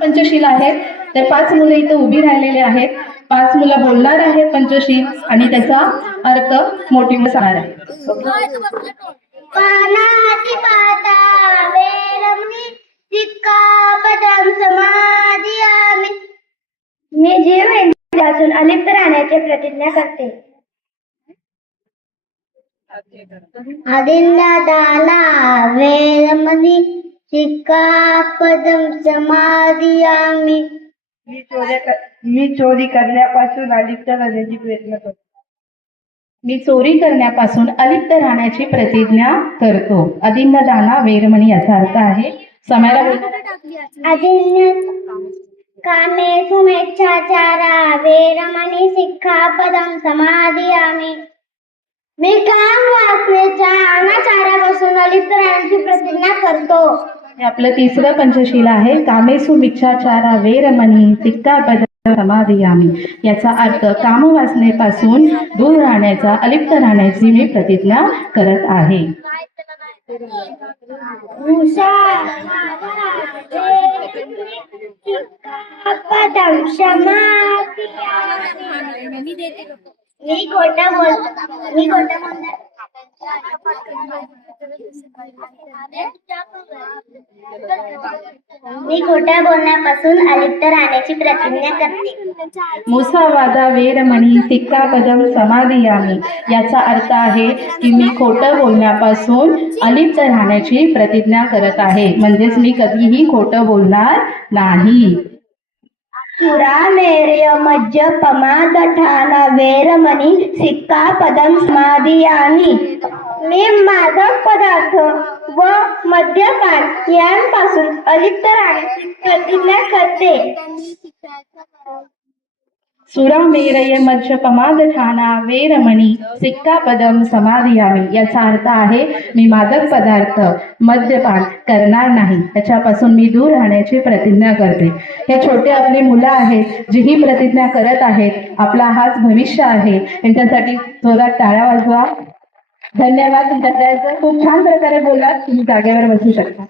पंचशील आहेत. तर 5 मुलं इथं उभी राहिलेले आहेत. 5 मुलं बोलणार आहेत पंचशील आणि त्याचा अर्थ मोटिव्ह सांगणार आहे. पानातिपाता वेरमणि सिक्कापदं समादियामि. मी जीव इंद्रियातून अलिप्त राहण्याची प्रतिज्ञा करते. आदिन्नदाना वेरमणि सिक्कापदं समादियामि. मी चोरी करण्यापासून अलिप्त राहण्याची प्रयत्न करतो. मी चोरी करण्यापासून अलिप्त राहण्याची प्रतिज्ञा करतो. अदिन्नदाना वेरमणी याचा अर्थ आहे. समायला आदिन्य कामेषु मेच्छाचारा वेरमणि सिक्खापदं समादियामि. मी काम वासनेच्या अनाचारापासून अलिप्त राहण्याची प्रतिज्ञा करतो. आपलं तिसरं पंचशील आहे. कामेसु मिच्छाचारा वेरमणी सिक्कापदं समादियामि. याचा अर्थ कामवासनेपासून दूर राहण्याचा अलिप्त राहण्याची मी प्रतिज्ञा करत आहे. मी खोटं बोलण्यापासून अलिप्त राहण्याची प्रतिज्ञा करते. मुसावादा वेरमणी सिक्कापदं समादियामि. याचा अर्थ आहे की मी खोटं बोलण्यापासून अलिप्त राहण्याची प्रतिज्ञा करत आहे. म्हणजेच मी कधीही खोटं बोलणार नाही. सुरामेर्य मज्जपमादठाना वेरमणि सिक्कापदं समादियामि. मी मादक पदार्थ व मद्यपान यांपासून अलिप्त राहण्याची प्रतिज्ञा करते. सुरामेरय मज्जपमादठाना वेरमणी सिक्कापदं समादियामि. याचा अर्थ आहे मी मादक पदार्थ मद्यपान करणार नाही. त्याच्यापासून मी दूर राहण्याची प्रतिज्ञा करते. हे छोटे आपले मुलं आहेत जी ही प्रतिज्ञा करत आहेत. आपला हाच भविष्य आहे. यांच्यासाठी जोरात टाळ्या वाजवा. धन्यवाद. तुमच्या खूप छान प्रकारे बोललात. तुम्ही जागेवर बसू शकता.